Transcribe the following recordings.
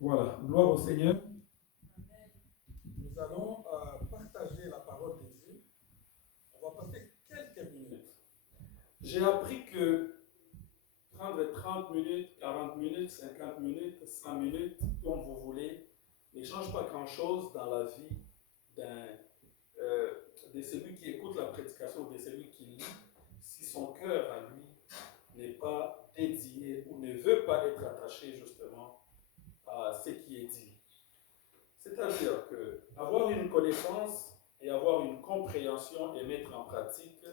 Voilà, gloire au Seigneur. Nous allons partager la parole de Dieu. On va passer quelques minutes. J'ai appris que prendre 30 minutes, 40 minutes, 50 minutes, 100 minutes, comme vous voulez, ne change pas grand-chose dans la vie de celui qui écoute la prédication, de celui qui lit, si son cœur à lui n'est pas dédié ou ne veut pas être attaché justement à ce qui est dit. C'est-à-dire que avoir une connaissance et avoir une compréhension et mettre en pratique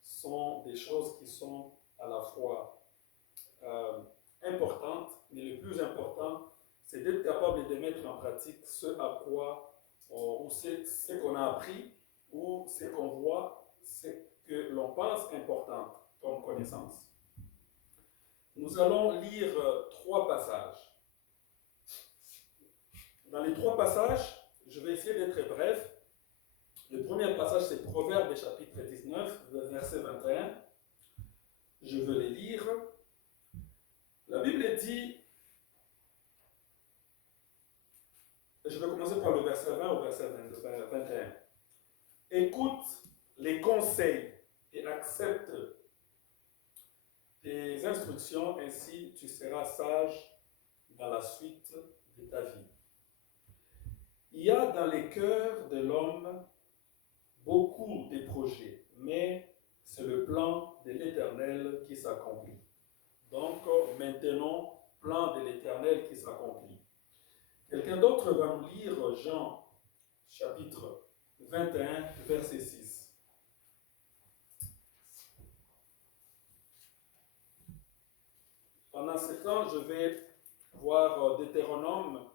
sont des choses qui sont à la fois importantes, mais le plus important, c'est d'être capable de mettre en pratique ce à quoi, ou ce qu'on a appris, ou ce qu'on voit, ce que l'on pense important comme connaissance. Nous allons lire 3 passages. Dans les 3 passages, je vais essayer d'être bref. Le premier passage, c'est Proverbes chapitre 19, verset 21. Je veux les lire. La Bible dit, je vais commencer par le verset 20 au verset 21. Écoute les conseils et accepte tes instructions, ainsi tu seras sage dans la suite de ta vie. Il y a dans les cœurs de l'homme beaucoup de projets, mais c'est le plan de l'Éternel qui s'accomplit. Donc, maintenant, plan de l'Éternel qui s'accomplit. Quelqu'un d'autre va nous lire Jean, chapitre 21, verset 6. Pendant ce temps, je vais voir Deutéronome.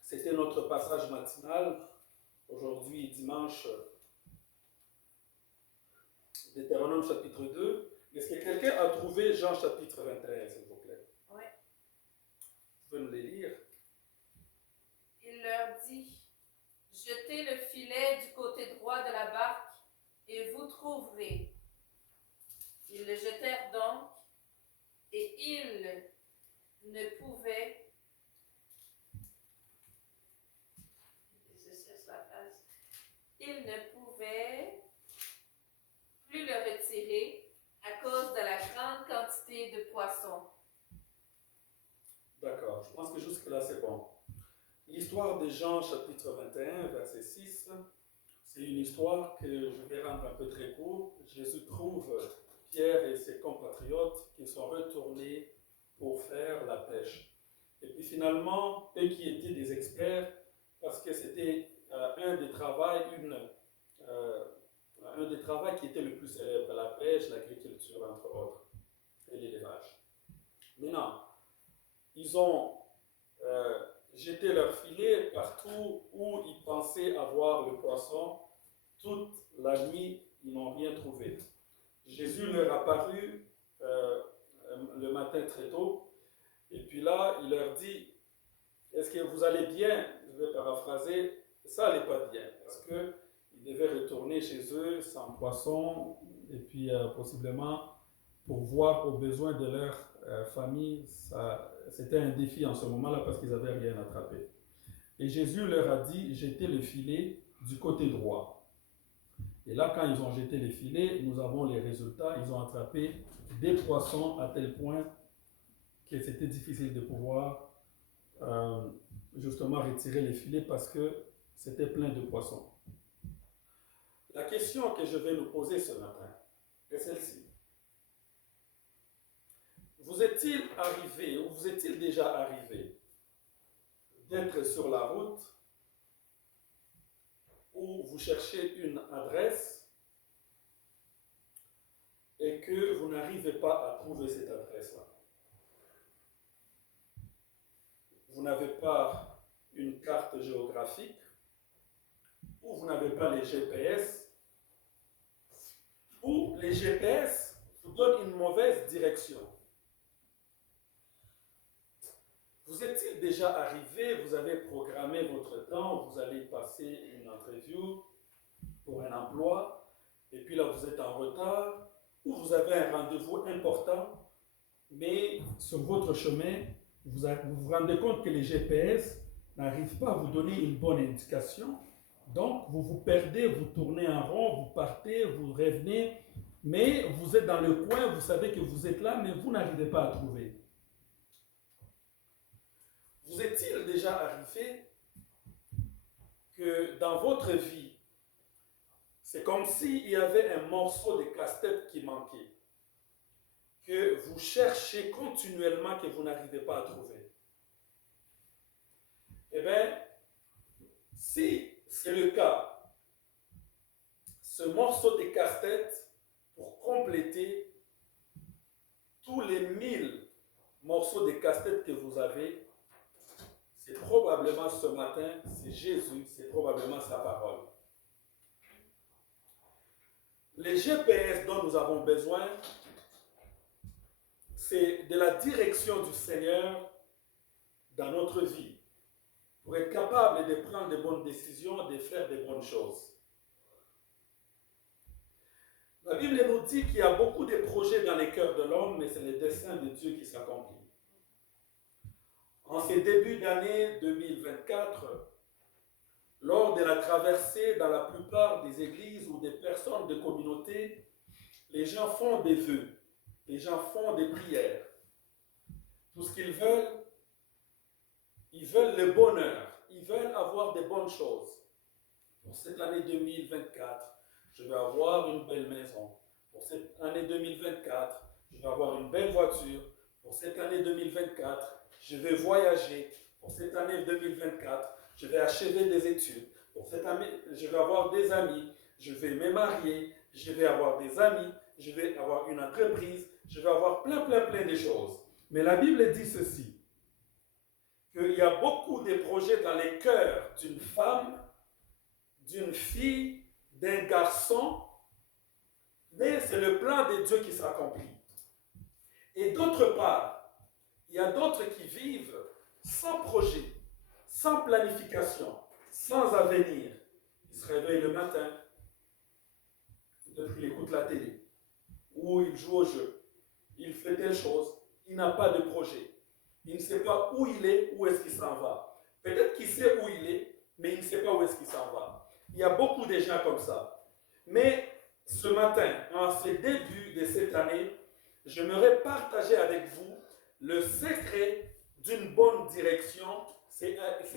C'était notre passage matinal. Aujourd'hui, dimanche, Deutéronome chapitre 2. Est-ce que quelqu'un a trouvé Jean chapitre 21, s'il vous plaît? Oui. Vous pouvez nous les lire? Il leur dit, jetez le filet du côté droit de la barque et vous trouverez. Ils le jetèrent donc et ils ne pouvaient plus le retirer à cause de la grande quantité de poissons. D'accord, je pense que jusque-là c'est bon. L'histoire de Jean chapitre 21, verset 6, c'est une histoire que je vais rendre un peu très court. Jésus trouve Pierre et ses compatriotes qui sont retournés pour faire la pêche. Et puis finalement, eux qui étaient des experts, parce que c'était un des travaux qui était le plus célèbre, la pêche, l'agriculture, entre autres, et l'élevage. Maintenant, ils ont jeté leur filet partout où ils pensaient avoir le poisson. Toute la nuit, ils n'ont rien trouvé. Jésus leur apparut le matin très tôt, et puis là, il leur dit, est-ce que vous allez bien? Je vais paraphraser, ça n'allait pas bien, parce qu'ils devaient retourner chez eux sans poisson, et puis possiblement pour voir aux besoins de leur famille. C'était un défi en ce moment-là parce qu'ils n'avaient rien attrapé. Et Jésus leur a dit, jetez le filet du côté droit. Et là, quand ils ont jeté les filets, nous avons les résultats. Ils ont attrapé des poissons à tel point que c'était difficile de pouvoir justement retirer les filets parce que c'était plein de poissons. La question que je vais nous poser ce matin est celle-ci. Vous est-il arrivé, ou vous est-il déjà arrivé d'être sur la route où vous cherchez une adresse et que vous n'arrivez pas à trouver cette adresse-là? Vous n'avez pas une carte géographique, ou vous n'avez pas les GPS, ou les GPS vous donnent une mauvaise direction. Vous est-il déjà arrivé, vous avez programmé votre temps, vous allez passer une interview pour un emploi, et puis là vous êtes en retard, ou vous avez un rendez-vous important, mais sur votre chemin, vous vous rendez compte que les GPS n'arrivent pas à vous donner une bonne indication. Donc, vous vous perdez, vous tournez en rond, vous partez, vous revenez, mais vous êtes dans le coin, vous savez que vous êtes là, mais vous n'arrivez pas à trouver. Vous est-il déjà arrivé que dans votre vie, c'est comme s'il y avait un morceau de casse-tête qui manquait, que vous cherchez continuellement, que vous n'arrivez pas à trouver? Eh bien, si c'est le cas, ce morceau de casse-tête, pour compléter tous les 1000 morceaux de casse-tête que vous avez, c'est probablement ce matin, c'est Jésus, c'est probablement sa parole. Les GPS dont nous avons besoin, c'est de la direction du Seigneur dans notre vie, pour être capable de prendre de bonnes décisions, de faire de bonnes choses. La Bible nous dit qu'il y a beaucoup de projets dans les cœurs de l'homme, mais c'est le dessein de Dieu qui s'accomplit. En ces débuts d'année 2024, lors de la traversée dans la plupart des églises ou des personnes de communauté, les gens font des vœux, les gens font des prières. Tout ce qu'ils veulent, ils veulent le bonheur, ils veulent avoir des bonnes choses. Pour cette année 2024, je vais avoir une belle maison. Pour cette année 2024, je vais avoir une belle voiture. Pour cette année 2024, je vais voyager. Pour cette année 2024, je vais achever des études. Pour cette année, je vais avoir des amis. Je vais me marier. Je vais avoir des amis. Je vais avoir une entreprise. Je vais avoir plein de choses. Mais la Bible dit ceci, qu'il y a beaucoup de projets dans les cœurs d'une femme, d'une fille, d'un garçon, mais c'est le plan de Dieu qui s'accomplit. Et d'autre part, il y a d'autres qui vivent sans projet, sans planification, sans avenir. Ils se réveillent le matin, peut-être qu'il écoute la télé, ou il joue au jeu, il fait telle chose, il n'a pas de projet. Il ne sait pas où il est, où est-ce qu'il s'en va. Peut-être qu'il sait où il est, mais il ne sait pas où est-ce qu'il s'en va. Il y a beaucoup de gens comme ça. Mais ce matin, en ce début de cette année, j'aimerais partager avec vous le secret d'une bonne direction, c'est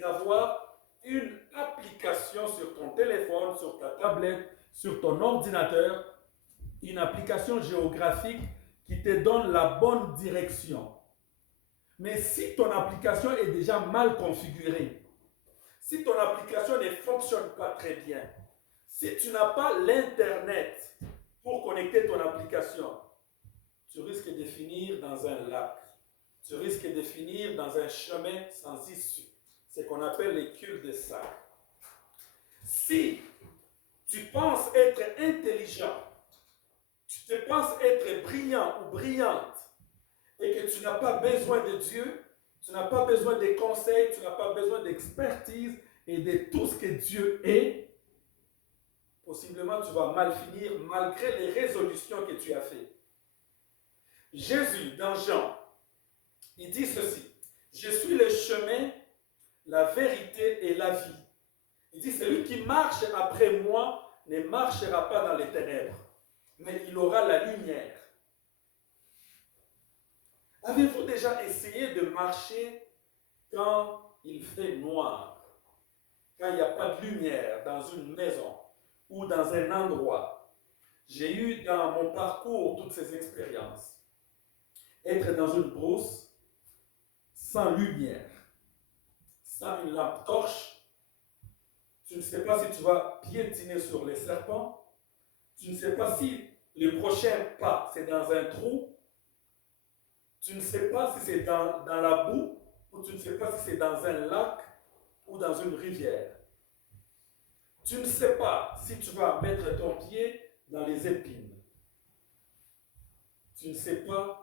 d'avoir une application sur ton téléphone, sur ta tablette, sur ton ordinateur, une application géographique qui te donne la bonne direction. Mais si ton application est déjà mal configurée, si ton application ne fonctionne pas très bien, si tu n'as pas l'Internet pour connecter ton application, tu risques de finir dans un lac. Tu risques de finir dans un chemin sans issue. C'est ce qu'on appelle les cul-de-sac. Si tu penses être intelligent, tu te penses être brillant ou brillante, et que tu n'as pas besoin de Dieu, tu n'as pas besoin de conseils, tu n'as pas besoin d'expertise et de tout ce que Dieu est, possiblement tu vas mal finir malgré les résolutions que tu as faites. Jésus, dans Jean, il dit ceci, « Je suis le chemin, la vérité et la vie. » Il dit, « Celui qui marche après moi ne marchera pas dans les ténèbres, mais il aura la lumière. » Avez-vous déjà essayé de marcher quand il fait noir, quand il n'y a pas de lumière dans une maison ou dans un endroit? J'ai eu dans mon parcours toutes ces expériences. Être dans une brousse sans lumière, sans une lampe torche, tu ne sais pas si tu vas piétiner sur les serpents, tu ne sais pas si le prochain pas c'est dans un trou, tu ne sais pas si c'est dans la boue, ou tu ne sais pas si c'est dans un lac ou dans une rivière. Tu ne sais pas si tu vas mettre ton pied dans les épines. Tu ne sais pas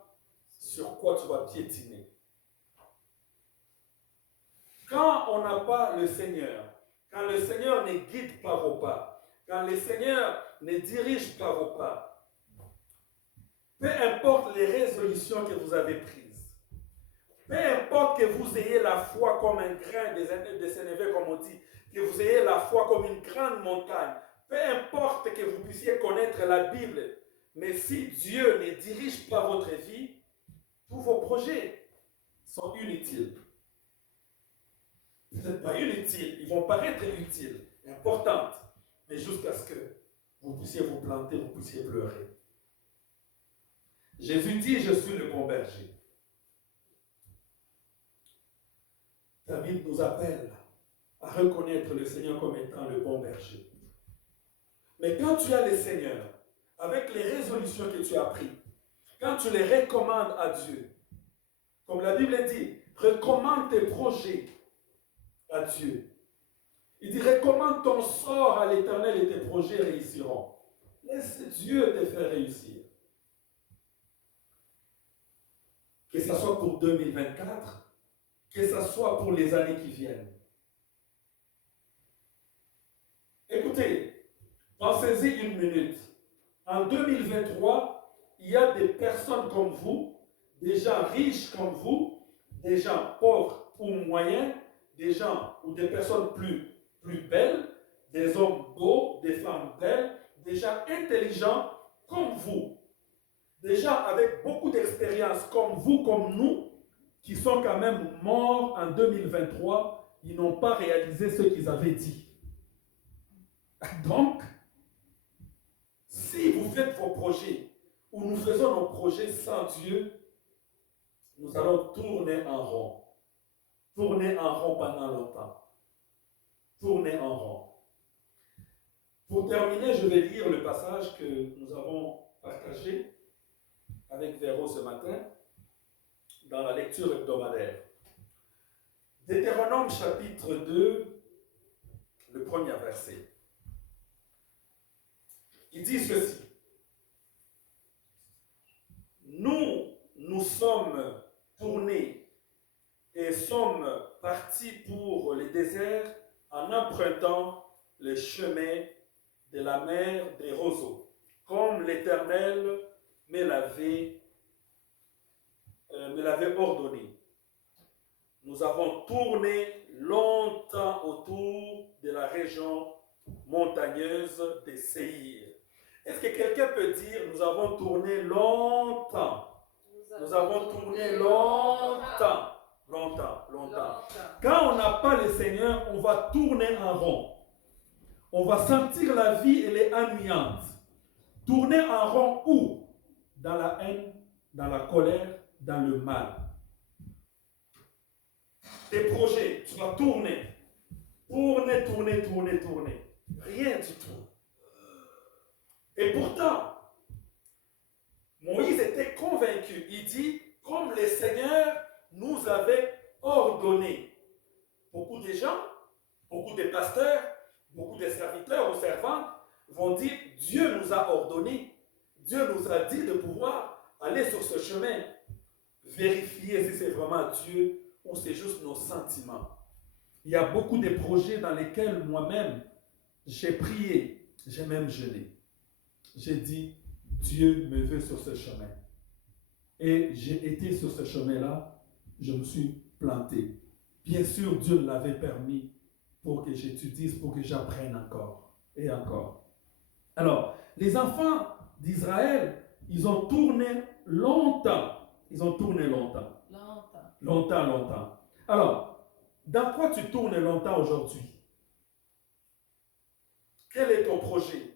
sur quoi tu vas piétiner. Quand on n'a pas le Seigneur, quand le Seigneur ne guide pas vos pas, quand le Seigneur ne dirige pas vos pas, peu importe les résolutions que vous avez prises, peu importe que vous ayez la foi comme un grain de sénévé, comme on dit, que vous ayez la foi comme une grande montagne, peu importe que vous puissiez connaître la Bible, mais si Dieu ne dirige pas votre vie, tous vos projets sont inutiles. Peut-être pas inutiles, ils vont paraître utiles, importantes, mais jusqu'à ce que vous puissiez vous planter, vous puissiez pleurer. Jésus dit, je suis le bon berger. David nous appelle à reconnaître le Seigneur comme étant le bon berger. Mais quand tu as le Seigneur, avec les résolutions que tu as prises, quand tu les recommandes à Dieu, comme la Bible dit, recommande tes projets à Dieu. Il dit, recommande ton sort à l'Éternel et tes projets réussiront. Laisse Dieu te faire réussir. Que ce soit pour 2024, que ce soit pour les années qui viennent. Écoutez, pensez-y une minute. En 2023, il y a des personnes comme vous, des gens riches comme vous, des gens pauvres ou moyens, des gens ou des personnes plus belles, des hommes beaux, des femmes belles, des gens intelligents comme vous, des gens avec beaucoup d'expérience comme vous, comme nous, qui sont quand même morts en 2023, ils n'ont pas réalisé ce qu'ils avaient dit. Donc, si vous faites vos projets, ou nous faisons nos projets sans Dieu, nous allons tourner en rond. Tourner en rond pendant longtemps. Tourner en rond. Pour terminer, je vais lire le passage que nous avons partagé avec Véro ce matin dans la lecture hebdomadaire. Deutéronome chapitre 2, le premier verset. Il dit ceci. Nous sommes tournés et sommes partis pour le désert en empruntant le chemin de la mer des roseaux, comme l'Éternel me l'avait ordonné. Nous avons tourné longtemps autour de la région montagneuse de Séir. Est-ce que quelqu'un peut dire, nous avons tourné longtemps? Nous avons tourné longtemps. Quand on n'a pas le Seigneur, on va tourner en rond. On va sentir la vie, elle est ennuyante. Tourner en rond où? Dans la haine, dans la colère, dans le mal. Tes projets, tu vas tourner. Tourner. Rien du tout. Et pourtant, Moïse était convaincu. Il dit, comme le Seigneur nous avait ordonné. Beaucoup de gens, beaucoup de pasteurs, beaucoup de serviteurs ou servantes vont dire, Dieu nous a ordonné. Dieu nous a dit de pouvoir aller sur ce chemin. Vérifier si c'est vraiment Dieu ou c'est juste nos sentiments. Il y a beaucoup de projets dans lesquels moi-même, j'ai prié, j'ai même jeûné. J'ai dit, Dieu me veut sur ce chemin. Et j'ai été sur ce chemin-là, je me suis planté. Bien sûr, Dieu l'avait permis pour que j'étudie, pour que j'apprenne encore et encore. Alors, les enfants d'Israël, ils ont tourné longtemps. Longtemps. Alors, dans quoi tu tournes longtemps aujourd'hui? Quel est ton projet?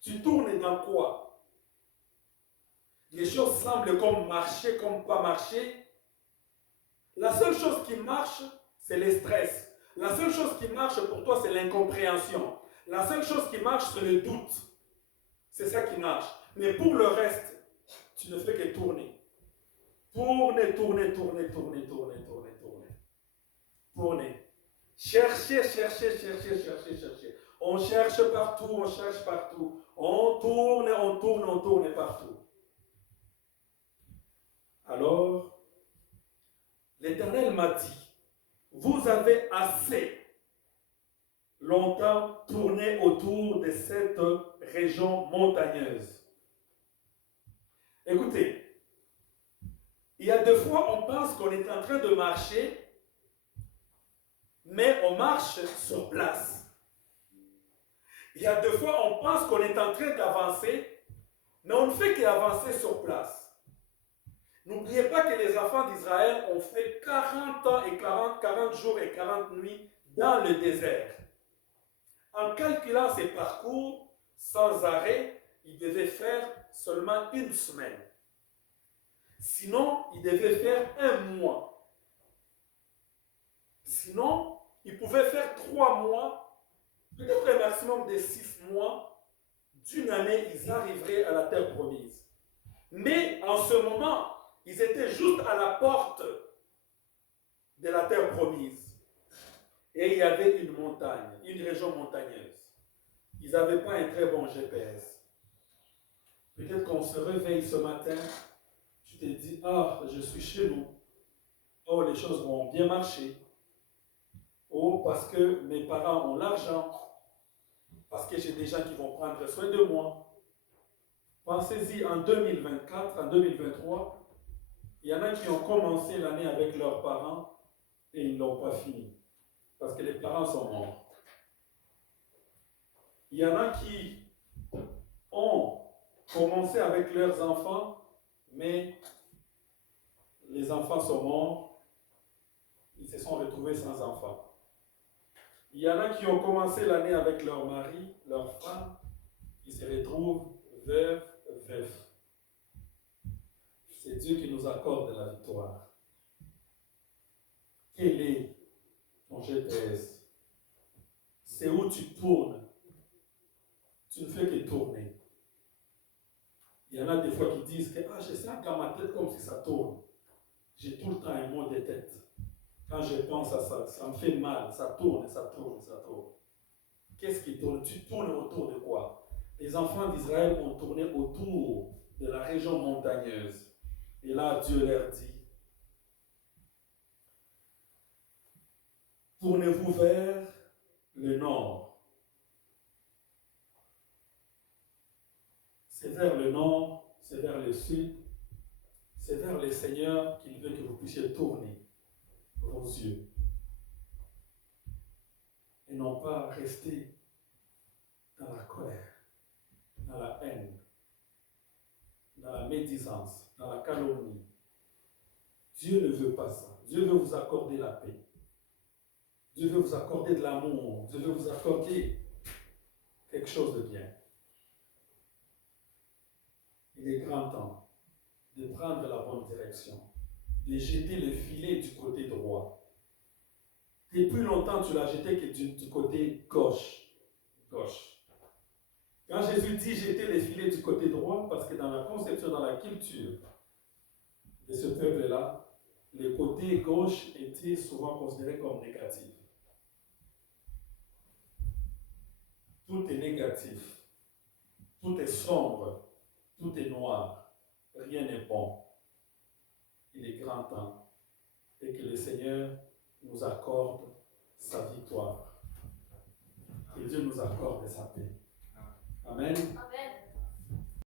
Tu tournes dans quoi? Les choses semblent comme marcher, comme pas marcher. La seule chose qui marche, c'est le stress. La seule chose qui marche pour toi, c'est l'incompréhension. La seule chose qui marche, c'est le doute. C'est ça qui marche. Mais pour le reste, tu ne fais que tourner. Tourner. Chercher. On cherche partout. On tourne partout. Alors, l'Éternel m'a dit, vous avez assez longtemps tourné autour de cette région montagneuse. Écoutez, Il y a des fois, on pense qu'on est en train de marcher, mais on marche sur place. Il y a des fois, on pense qu'on est en train d'avancer, mais on ne fait qu'avancer sur place. N'oubliez pas que les enfants d'Israël ont fait 40 ans et 40 jours et 40 nuits dans le désert. En calculant ces parcours sans arrêt, ils devaient faire seulement une semaine. Sinon, ils devaient faire un mois. Sinon, ils pouvaient faire 3 mois, peut-être un maximum de 6 mois. D'une année, ils arriveraient à la terre promise. Mais en ce moment, ils étaient juste à la porte de la terre promise. Et il y avait une montagne, une région montagneuse. Ils n'avaient pas un très bon GPS. Peut-être qu'on se réveille ce matin, tu te dis, ah, je suis chez nous. Oh, les choses vont bien marcher. Oh, parce que mes parents ont l'argent. Parce que j'ai des gens qui vont prendre soin de moi. Pensez-y, en 2024, en 2023, il y en a qui ont commencé l'année avec leurs parents et ils ne l'ont pas fini. Parce que les parents sont morts. Il y en a qui ont commencé avec leurs enfants, mais les enfants sont morts. Ils se sont retrouvés sans enfants. Il y en a qui ont commencé l'année avec leur mari, leur femme. Ils se retrouvent veufs. C'est Dieu qui nous accorde la victoire. Quel est ton GPS? C'est où tu tournes. Tu ne fais que tourner. Il y en a des fois qui disent que je sens dans ma tête comme si ça tourne. J'ai tout le temps un mot de tête. Quand je pense à ça, ça me fait mal. Ça tourne, ça tourne, ça tourne. Qu'est-ce qui tourne? Tu tournes autour de quoi? Les enfants d'Israël ont tourné autour de la région montagneuse. Et là, Dieu leur dit, tournez-vous vers le nord. C'est vers le nord, c'est vers le sud, c'est vers le Seigneur qu'il veut que vous puissiez tourner vos yeux. Et non pas rester dans la colère, dans la haine, dans la médisance, dans la calomnie. Dieu ne veut pas ça. Dieu veut vous accorder la paix. Dieu veut vous accorder de l'amour. Dieu veut vous accorder quelque chose de bien. Il est grand temps de prendre la bonne direction, de jeter le filet du côté droit. Depuis longtemps, tu l'as jeté que du côté gauche. Quand Jésus dit jeter le filet du côté droit, parce que dans la conception, dans la culture de ce peuple-là, le côté gauche était souvent considéré comme négatif. Tout est négatif, tout est sombre, tout est noir, rien n'est bon. Il est grand temps et que le Seigneur nous accorde sa victoire. Que Dieu nous accorde sa paix. Amen. Amen.